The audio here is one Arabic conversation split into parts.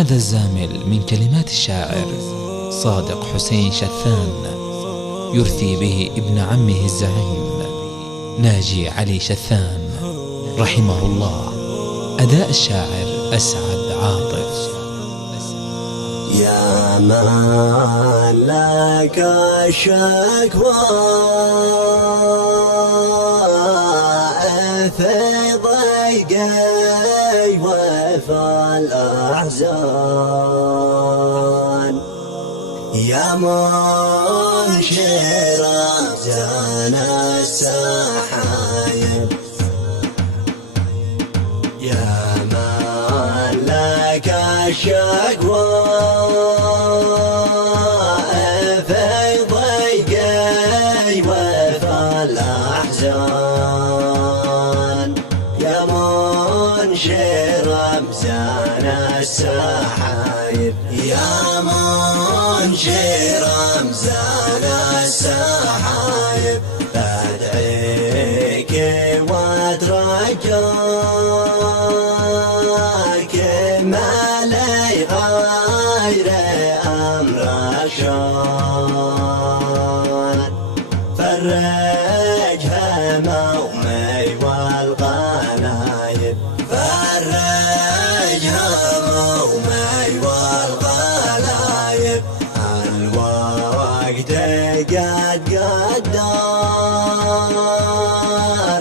هذا الزامل من كلمات الشاعر صادق حسين شثان، يرثي به ابن عمه الزعيم ناجي علي شثان رحمه الله. أداء الشاعر أسعد عاطف. يا من لك الشكوى في ضيقي وفي الأحزان، يا منشر أحزان السحايب، يا من لك الشكوى في ضيقي وفي الأحزان، يا منشر أحزان السحايب، يا منشر أحزان السحايب، أدعيك وأترجاك ما لي غير أمر شان، فرج همومي والغلايب، فرج همومي والغلايب، الوقت قد قدر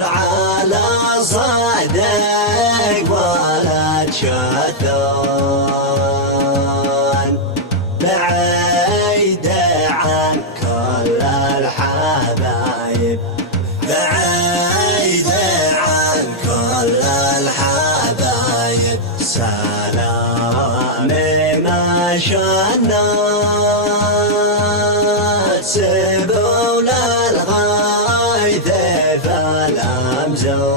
على صدق ولد شتان، بعيد عن كل الحبايب، بعيد عن كل الحبايب، سلامي مشنات سبل الغيث في الأمزون،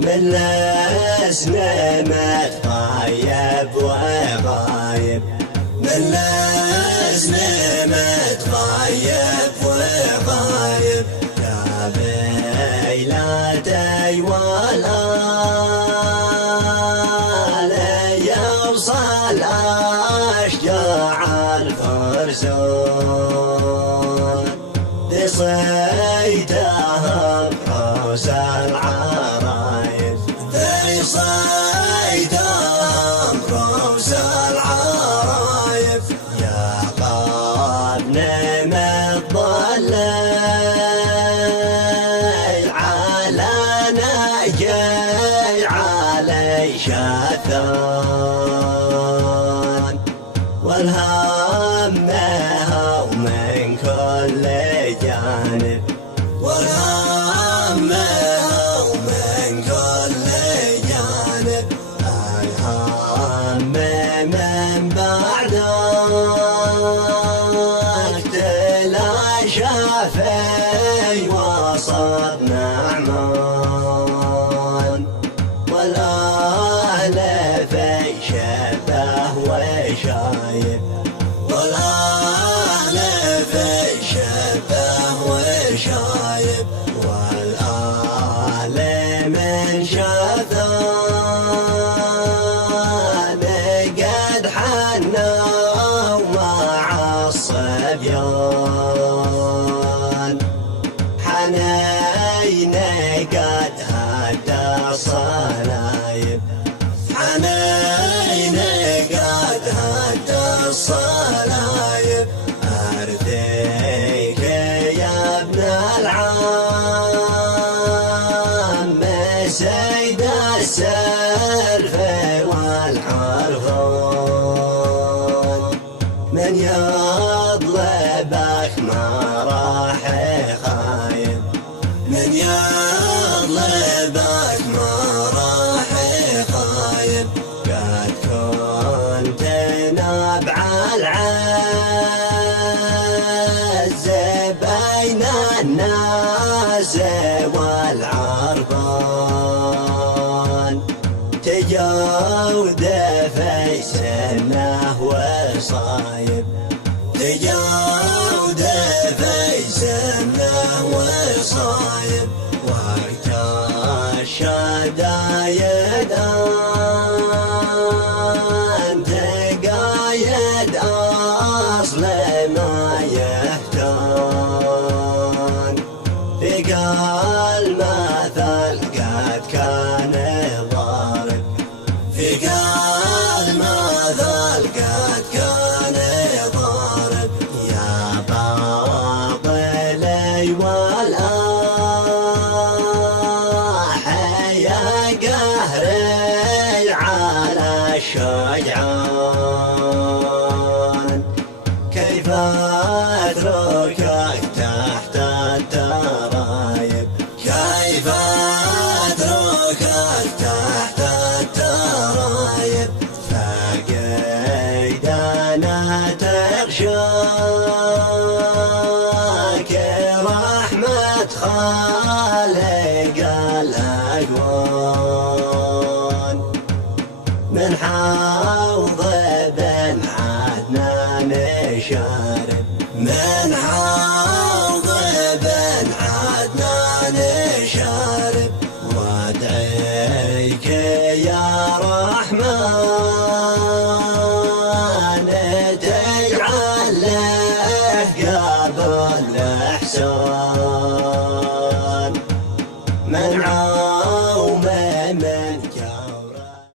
من لسن متغيب وغايب، من لسن متغيب وغايب، يا بيلتي والآل يوصل أشجاع الفرسون، بصيدهم رؤوس العرايب، بصيدهم رؤوس العرايب، يا قرن مضلل على نجي علي شثان، والهم من كل جانب، والهم من كل جانب، الهم من بعدك تلاشى في وسط نعمان، والأهل في شبه وشايب، والأهل في شبه وشايب، والأهل من شثان قد حنوا مع الصبيان، حنين قد هدى الصلايب، حنين قد هدى الصلايب، أرثيك يا ابن العام سيد السلف والحرفون، من يطلبك ما راح خايب، من يطلبك ما راح خايب، قد كنت نبع العز بين الناس والعرفان، تجاوز في سنه وصايب، تجاوز في سنه وصايب، وقت الشدايد كان ضارب، في قال مثل قد كان ضارب، يا باطل والآحيا قهري على الشجعان، كيف أتركك تحت الترايب، كيف أتركك تحت الترايب، فقيدنا تغشاك رحمة خالق الأكوان، من حوض بن عدنان شارب، من حوض بن عدنان شارب، وادعيك يا رحمن تجعل له قبل الإحسان.